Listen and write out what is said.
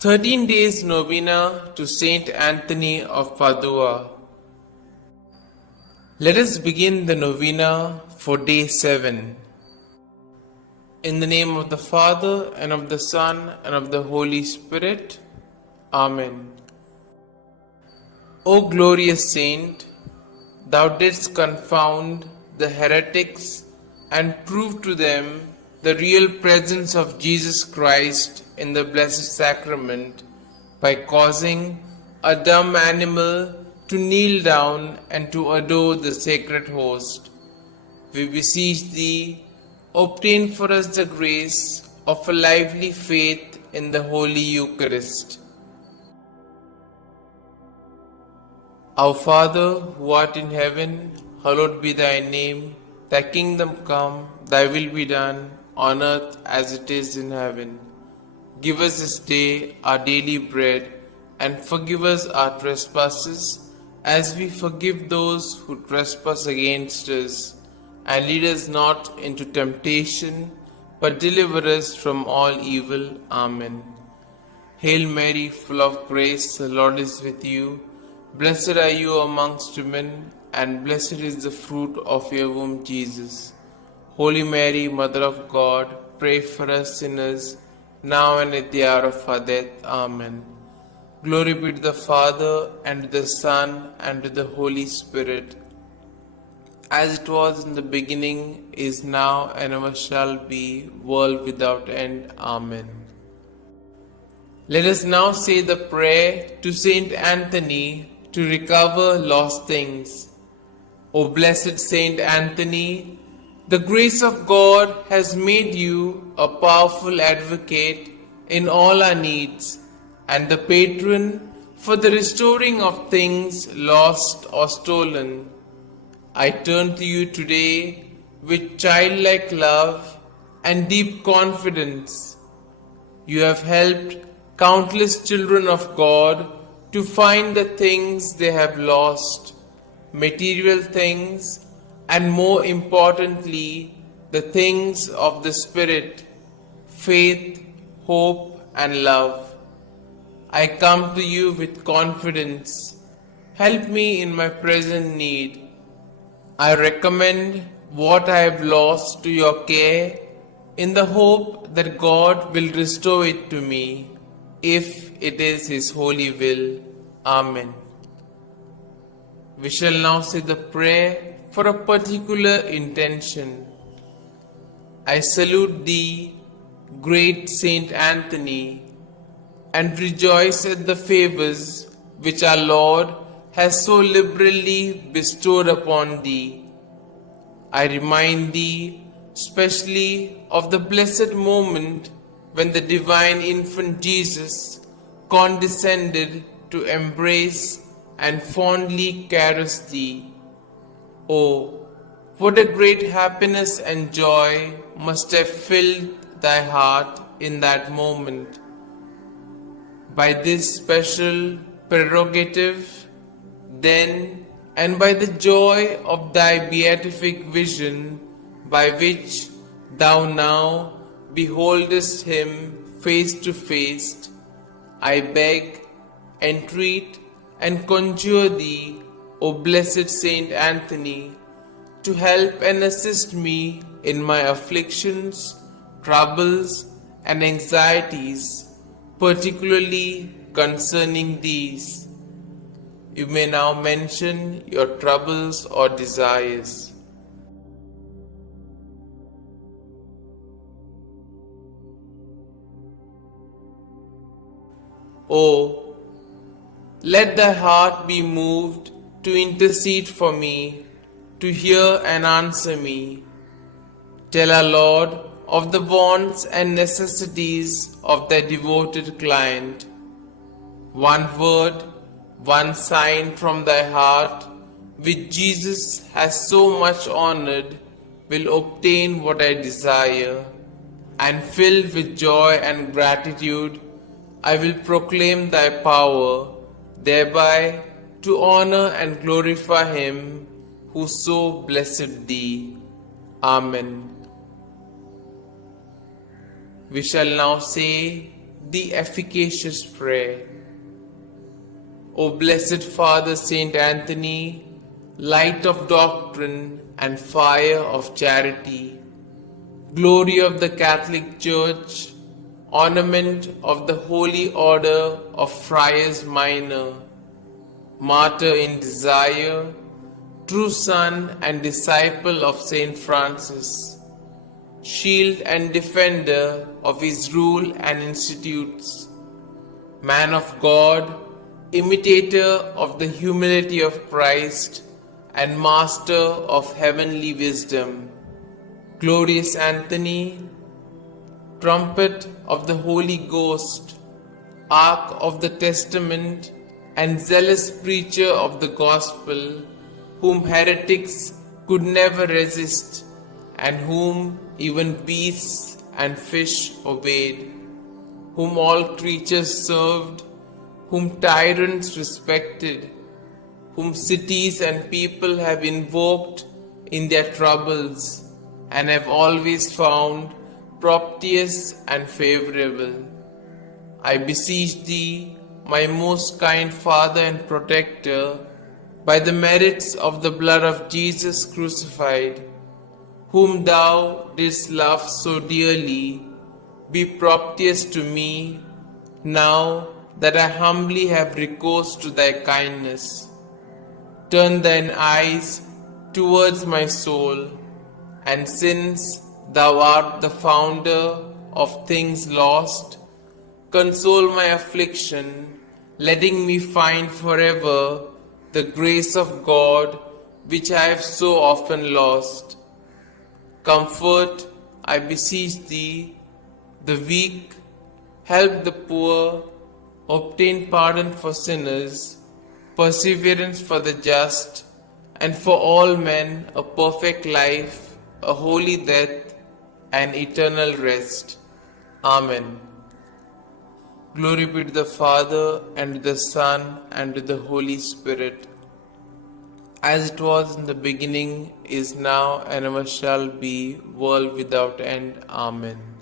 13 Days Novena to Saint Anthony of Padua. Let us begin the novena for day 7. In the name of the Father, and of the Son, and of the Holy Spirit. Amen. O glorious Saint, thou didst confound the heretics and prove to them the real presence of Jesus Christ in the Blessed Sacrament by causing a dumb animal to kneel down and to adore the sacred host. We beseech thee, obtain for us the grace of a lively faith in the Holy Eucharist. Our Father, who art in heaven, hallowed be thy name. Thy kingdom come, thy will be done, on earth as it is in heaven. Give us this day our daily bread, and forgive us our trespasses, as we forgive those who trespass against us. And lead us not into temptation, but deliver us from all evil. Amen. Hail Mary, full of grace, the Lord is with you. Blessed are you amongst women, and blessed is the fruit of your womb, Jesus. Holy Mary, Mother of God, pray for us sinners, now and at the hour of our death. Amen. Glory be to the Father, and to the Son, and to the Holy Spirit, as it was in the beginning, is now, and ever shall be, world without end. Amen. Let us now say the prayer to Saint Anthony to recover lost things. O blessed Saint Anthony, the grace of God has made you a powerful advocate in all our needs, and the patron for the restoring of things lost or stolen. I turn to you today with childlike love and deep confidence. You have helped countless children of God to find the things they have lost, material things, and more importantly, the things of the Spirit, faith, hope, and love. I come to you with confidence. Help me in my present need. I recommend what I have lost to your care in the hope that God will restore it to me, if it is His holy will. Amen. We shall now say the prayer for a particular intention. I salute thee, great Saint Anthony, and rejoice at the favors which our Lord has so liberally bestowed upon thee. I remind thee specially of the blessed moment when the divine infant Jesus condescended to embrace and fondly caress thee. Oh, what a great happiness and joy must have filled thy heart in that moment. By this special prerogative, then, and by the joy of thy beatific vision, by which thou now beholdest him face to face, I beg, entreat, and conjure thee, O blessed Saint Anthony, to help and assist me in my afflictions, troubles, and anxieties, particularly concerning these. You may now mention your troubles or desires. Oh, let thy heart be moved to intercede for me, to hear and answer me. Tell our Lord of the wants and necessities of thy devoted client. One word, one sign from thy heart, which Jesus has so much honored, will obtain what I desire, and filled with joy and gratitude, I will proclaim thy power, thereby to honor and glorify him who so blessed thee. Amen. We shall now say the efficacious prayer. O blessed Father Saint Anthony, light of doctrine and fire of charity, glory of the Catholic Church, ornament of the Holy Order of Friars Minor, martyr in desire, true son and disciple of Saint Francis, shield and defender of his rule and institutes, man of God, imitator of the humility of Christ, and master of heavenly wisdom, glorious Anthony, trumpet of the Holy Ghost, ark of the testament, and zealous preacher of the gospel, whom heretics could never resist, and whom even beasts and fish obeyed, whom all creatures served, whom tyrants respected, whom cities and people have invoked in their troubles, and have always found propitious and favorable. I beseech thee, my most kind Father and Protector, by the merits of the blood of Jesus crucified, whom thou didst love so dearly, be propitious to me, now that I humbly have recourse to thy kindness. Turn thine eyes towards my soul, and since thou art the founder of things lost, console my affliction, letting me find forever the grace of God which I have so often lost. Comfort, I beseech thee, the weak, help the poor, obtain pardon for sinners, perseverance for the just, and for all men a perfect life, a holy death, and eternal rest. Amen. Glory be to the Father, and to the Son, and to the Holy Spirit, as it was in the beginning, is now, and ever shall be, world without end. Amen.